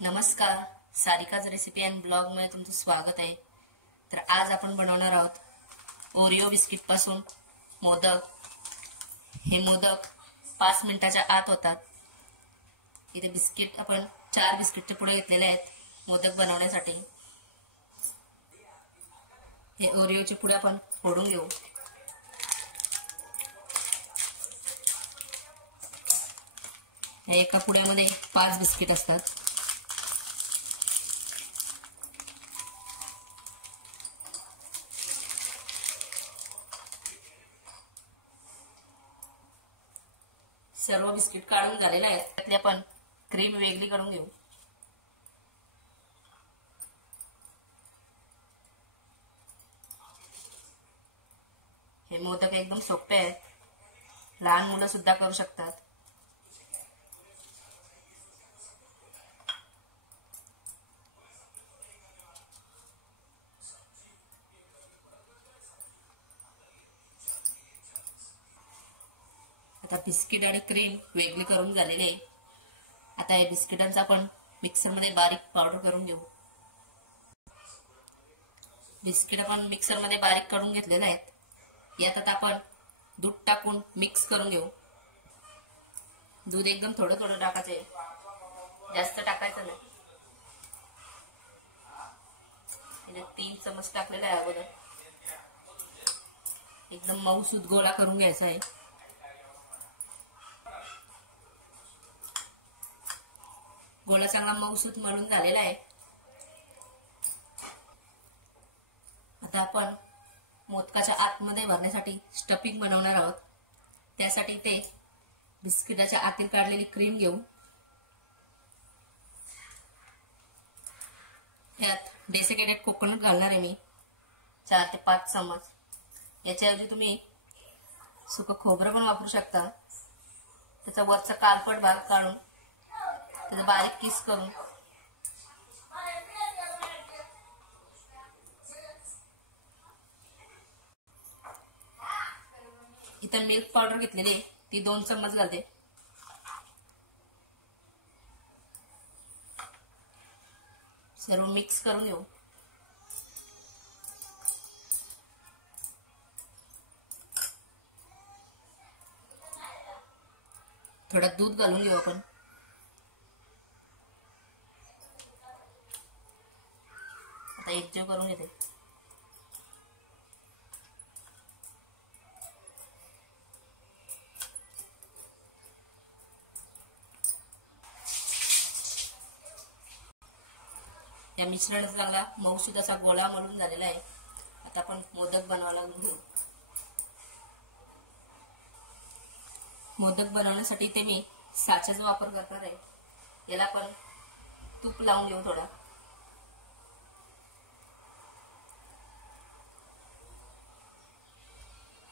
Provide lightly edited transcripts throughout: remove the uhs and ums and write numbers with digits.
नमस्कार, Sarika's recipe and blog मध्ये तुमचं स्वागत आहे। तर आज आपण बनवणार आहोत ओरिओ बिस्किट पासून मोदक। हे मोदक 5 मिनिटाच्या आत होतात। इथे बिस्किट आपण 4 बिस्किटचे पुडे घेतलेले आहेत मोदक बनवण्यासाठी। हे ओरिओचे पुडे आपण फोडून घेऊ। एका पुड्यामध्ये 5 बिस्किट असतात। सर्व बिस्किट काढून झालेले आहेत। त्यातली आपण क्रीम वेगळी काढून घेऊ। हे मोदक एकदम सोपे आहेत, लहान मुलं सुद्धा करू शकतात। आता बिस्किट आणि क्रीम वेगळी करून झालेली आहे। आता या बिस्किटांचा आपण मिक्सर मध्ये बारीक पावडर करून घेऊ। बिस्किट आपण मिक्सर मध्ये बारीक करून घेतलेले आहेत। यात आता आपण दूध टाकून मिक्स करून घेऊ। दूध एकदम थोडं थोडं टाकायचे, जास्त टाकायचं नाही। 3 चमच टाकलेला आहे अगोदर। एकदम मऊसूत गोळा करून घ्यायचा आहे। गोळा चांगला मऊसूत मळून झालेला आहे। आता आपण मोदकाच्या आतमध्ये भरण्यासाठी स्टफिंग बनवणार आहोत। त्यासाठी ते बिस्किटाच्या आतील काढलेली क्रीम घेऊ। यात डेसिकेटेड कोकोनट घालणार आहे मी 4 ते 5 चमच। याच्याऐवजी तुम्ही सुकं खोबरं पण वापरू शकता। त्याचा वरचा काळपट भाग काढून त्याचा बारीक किस करून इथं मिल्क पावडर घेतलेली आहे, ती 2 चम्मच घालते। सर्व मिक्स करून घेऊ। थोडा दूध घालून घेऊ आपण। आता एकजीव करून घेते। या मिश्रणाचा चांगला मऊसूत असा गोळा मळून झालेला आहे। आता आपण मोदक बनवायला घेऊ। मोदक बनवण्यासाठी इथे मी साच्याचा वापर करणार आहे। याला आपण तूप लावून घेऊ थोडा।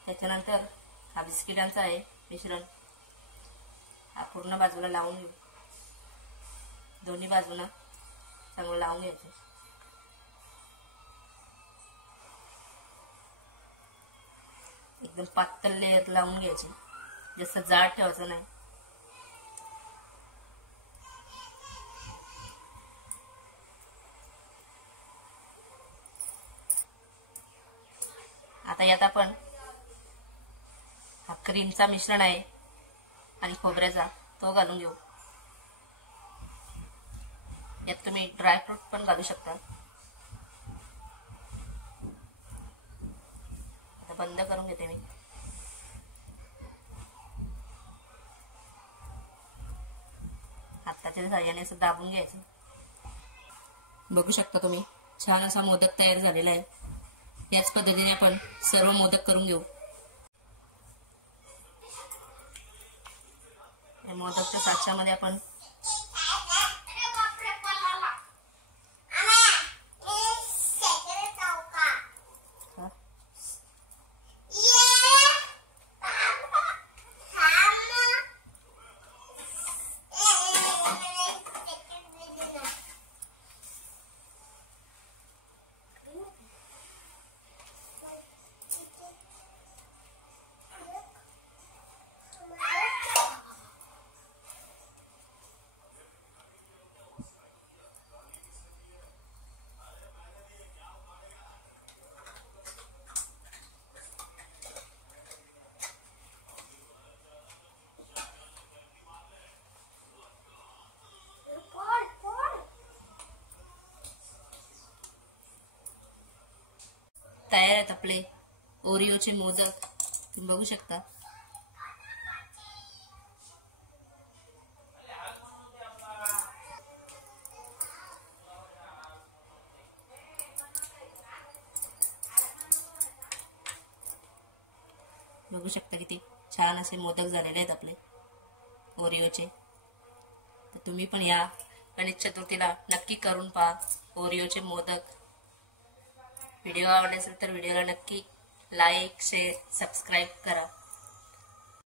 त्याच्यानंतर हा बिस्किटांचा आहे मिश्रण, हा पूर्ण बाजूला लावून घेऊ। दोन्ही बाजूला चांगलं लावून घ्यायचं। एकदम पातळ लेयर लावून घ्यायची, जास्त जाड ठेवायचं नाही। आता यात आपण हा क्रीमचा मिश्रण आहे आणि खोबऱ्याचा तो घालून घेऊ। यात तुम्ही ड्रायफ्रूट पण घालू शकता। आता बंद करून घेते मी। हाताच्या साहाय्याने असं दाबून घ्यायचं। बघू शकता तुम्ही छान असा मोदक तयार झालेला आहे। याच पद्धतीने आपण सर्व मोदक करून घेऊ। या मोदकच्या साच्यामध्ये आपण आहेत आपले ओरिओचे मोदक, तुम्ही बघू शकता. बघू शकता किती छान असे मोदक झालेले आहेत आपले ओरिओचे. तर तुम्ही पण या गणेश चतुर्थीला नक्की करून पहा ओरिओचे मोदक. व्हिडिओ आवडला असेल तर व्हिडिओला नक्की लाईक, शेअर, सबस्क्राईब करा.